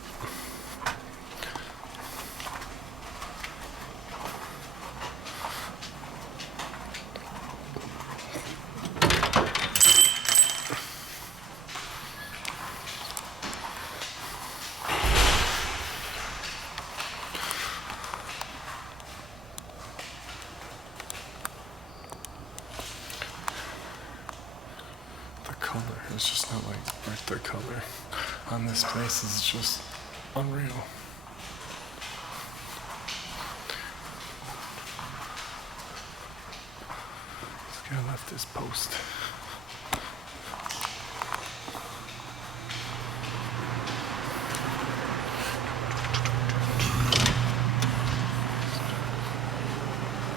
It's just not like the color on this place is just unreal. This guy left his post.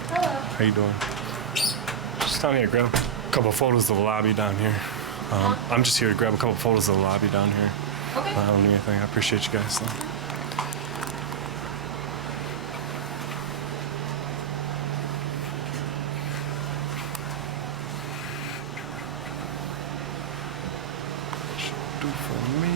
Hello. How you doing? Just down here, grab a couple photos of the lobby down here. I'm just here to grab a couple photos of the lobby down here. Okay. I don't need anything. I appreciate you guys, though. Should do for me.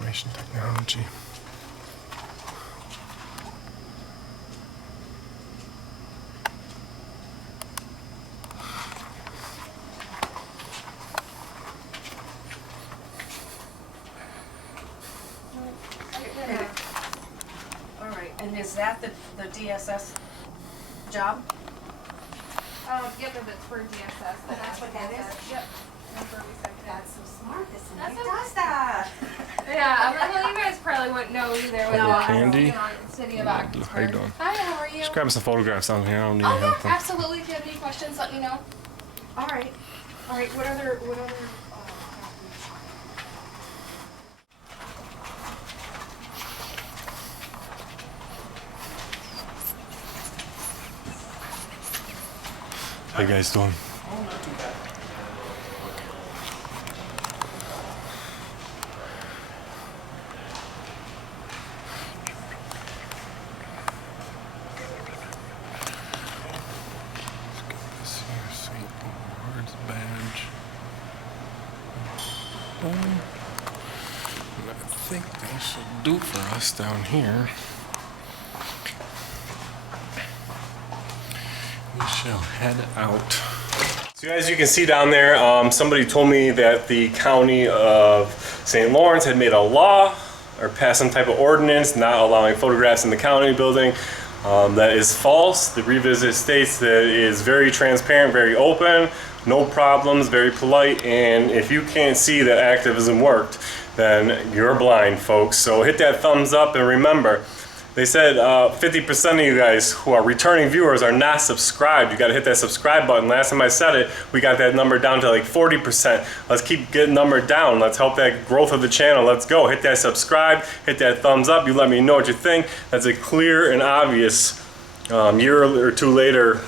Information technology. All right, and is that the DSS job? Yep, if it's for DSS. That's what that is? Yep. That's where we sent it. That's so smart, this That's Who okay. does that? Yeah, I'm like, well, you guys probably wouldn't know either. With Hello, the Candy. City of How Oxford. you doing? Hi, how are you? Just grabbing some photographs down here. I don't need Oh, any yeah, help. absolutely. If you have any questions, let me know. All right, what other, How you guys doing? I think they should do for us down here. We shall head out. So as you can see down there, somebody told me that the county of St. Lawrence had made a law or passed some type of ordinance not allowing photographs in the county building. That is false. The revisit states that it is very transparent, very open, no problems, very polite, and if you can't see that activism worked, then you're blind, folks. So hit that thumbs up, and remember, they said 50% of you guys who are returning viewers are not subscribed. You gotta hit that subscribe button. Last time I said it, we got that number down to like 40%. Let's keep getting number down. Let's help that growth of the channel. Let's go. Hit that subscribe, hit that thumbs up. You let me know what you think. That's a clear and obvious year or two later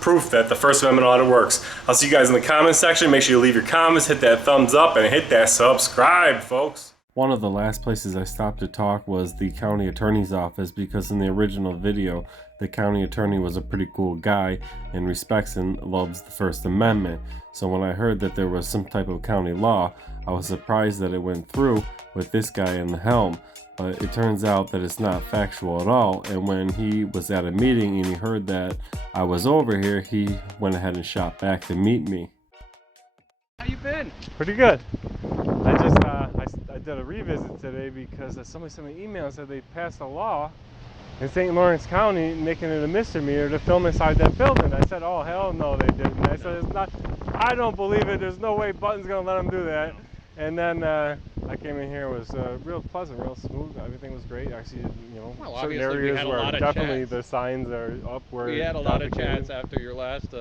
proof that the First Amendment audit works. I'll see you guys in the comment section. Make sure you leave your comments, hit that thumbs up, and hit that subscribe, folks. One of the last places I stopped to talk was the county attorney's office, because in the original video, the county attorney was a pretty cool guy and respects and loves the First Amendment. So when I heard that there was some type of county law, I was surprised that it went through with this guy in the helm. But it turns out that it's not factual at all, and when he was at a meeting and he heard that I was over here, he went ahead and shot back to meet me. How you been? Pretty good. I just I did a revisit today because somebody sent me an email and said they passed a law in St. Lawrence County making it a misdemeanor to film inside that building. I said, oh hell no they didn't. I said, it's not, I don't believe it, there's no way Button's gonna let them do that. And then I came in here, it was real pleasant, real smooth, everything was great. Actually, you know, well, certain areas where definitely chats. The signs are up where we had a lot of chats after your last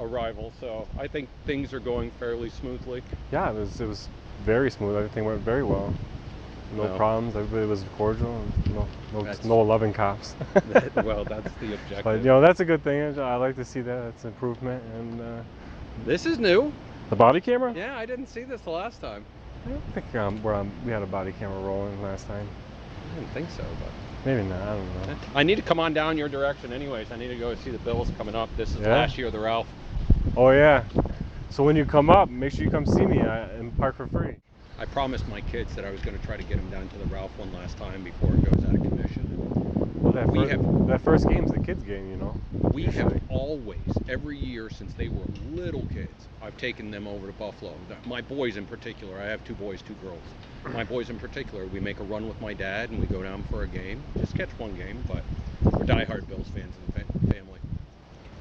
arrival, so I think things are going fairly smoothly. Yeah, it was very smooth, everything went very well. No problems, everybody was cordial, and no loving cops. Well, that's the objective. But you know, that's a good thing. I like to see that, it's improvement. And this is new. The body camera? Yeah, I didn't see this the last time. I don't think we had a body camera rolling last time. I didn't think so, but maybe not, I don't know. I need to come on down your direction anyways. I need to go see the bills coming up. This is last year of the Ralph. Oh yeah. So when you come up, make sure you come see me and park for free. I promised my kids that I was going to try to get them down to the Ralph one last time before it goes out of commission. Well, that first game's the kids' game, you know. We have always, every year since they were little kids, I've taken them over to Buffalo. My boys in particular, I have 2 boys, 2 girls. My boys in particular, we make a run with my dad and we go down for a game. Just catch one game, but we're diehard Bills fans in the family.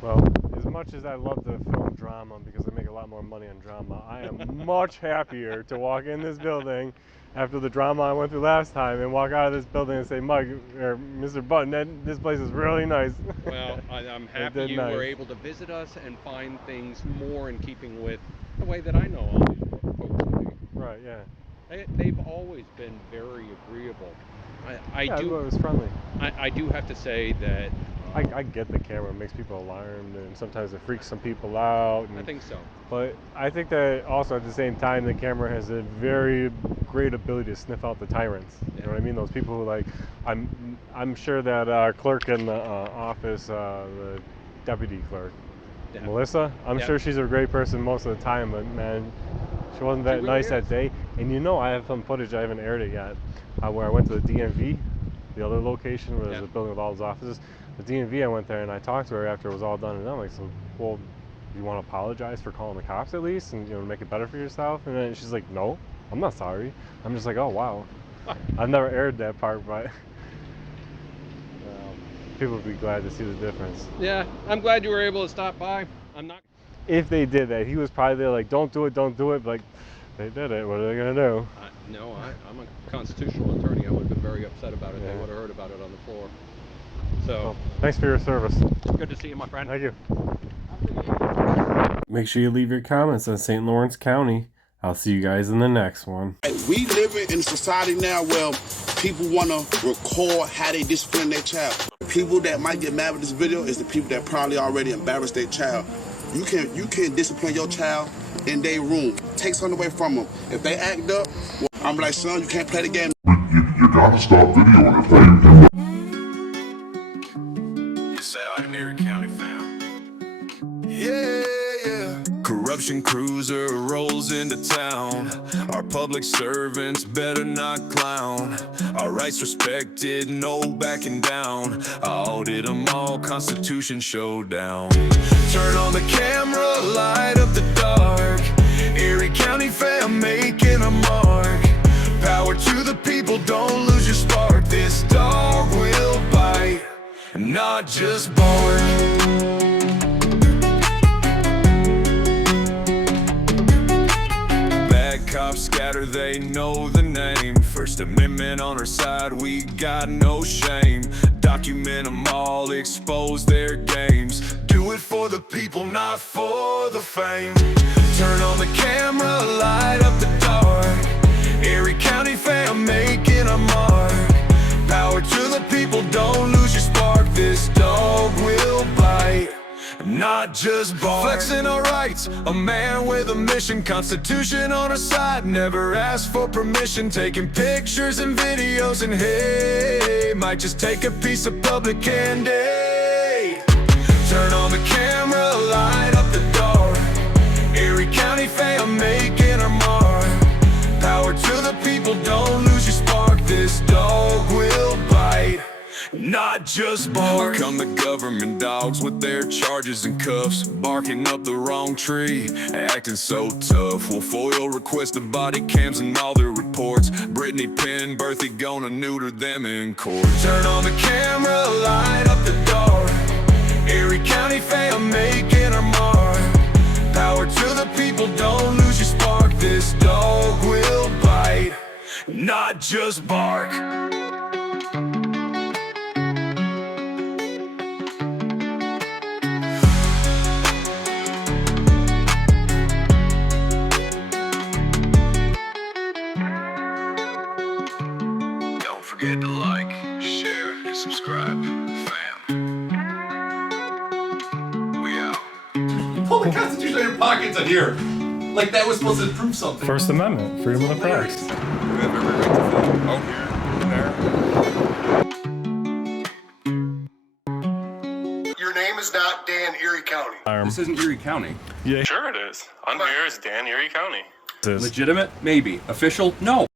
Well, as much as I love to film drama because I make a lot more money on drama, I am much happier to walk in this building after the drama I went through last time and walk out of this building and say, Mike, or Mr. Button, this place is really nice. Well, I'm happy you were able to visit us and find things more in keeping with the way that I know all these folks to be. Right, yeah. They've always been very agreeable. It was friendly. I do have to say that I get the camera makes people alarmed and sometimes it freaks some people out. I think so. But I think that also at the same time the camera has a very great ability to sniff out the tyrants. You know what I mean? Those people who like, I'm sure that clerk in the office, the deputy clerk, Melissa, I'm sure she's a great person most of the time, but man, she wasn't that nice that day. And you know, I have some footage, I haven't aired it yet, where I went to the DMV, the other location where there's a building with all those offices. The DMV, I went there and I talked to her after it was all done and done. Like, so, well, you want to apologize for calling the cops at least and, you know, make it better for yourself? And then she's like, no, I'm not sorry. I'm just like, oh, wow. I've never aired that part, but people would be glad to see the difference. Yeah, I'm glad you were able to stop by. I'm not. If they did that, he was probably there like, don't do it, don't do it. But like, they did it, what are they going to do? No, I'm a constitutional attorney. I would have been very upset about it. They would have heard about it on the floor. So, well, thanks for your service. Good to see you, my friend. Thank you. Make sure you leave your comments on St. Lawrence County. I'll see you guys in the next one. We live in a society now where people want to record how they discipline their child. People that might get mad with this video is the people that probably already embarrassed their child. You can't discipline your child in their room. Take something away from them. If they act up, well, I'm like, son, you can't play the game. You gotta stop videoing if they It's out in Erie County Fam. Yeah. Corruption cruiser rolls into town. Our public servants better not clown. Our rights respected, no backing down. I audit them all, Constitution showdown. Turn on the camera, light up the dark. Erie County Fam making a mark. Power to the people, don't lose your spark. This dog will bite, not just bark. Cops scatter, they know the name. First Amendment on our side, we got no shame. Document them all, expose their games. Do it for the people, not for the fame. Turn on the camera, light up the dark. Erie County Fam making a mark. Power to the people, don't lose your spark. This dog will bite, not just bark. Flexing our rights, a man with a mission. Constitution on our side, never asked for permission. Taking pictures and videos and hey, might just take a piece of public candy. Turn on the camera, light up the dark. Erie County Fam making our mark. Power to the people, don't lose your spark. This dog will bite, not just bark. Here come the government dogs with their charges and cuffs, barking up the wrong tree, acting so tough. We'll FOIL request the body cams and all their reports. Brittany Penn, Berthy gonna neuter them in court. Turn on the camera, light up the dark. Erie County Fam making our mark. Power to the people, don't lose your spark. This dog will bite, not just bark. Don't forget to like, share, and subscribe, fam. We out. Pull the Constitution out of your pockets in here. Like that was supposed to prove something. First Amendment, freedom of the press. You have every right to vote. Oh, here, there. Your name is not Dan, Erie County. This isn't Erie County. Yeah. Sure it is. I'm here as Dan, Erie County. Legitimate? Maybe. Official? No.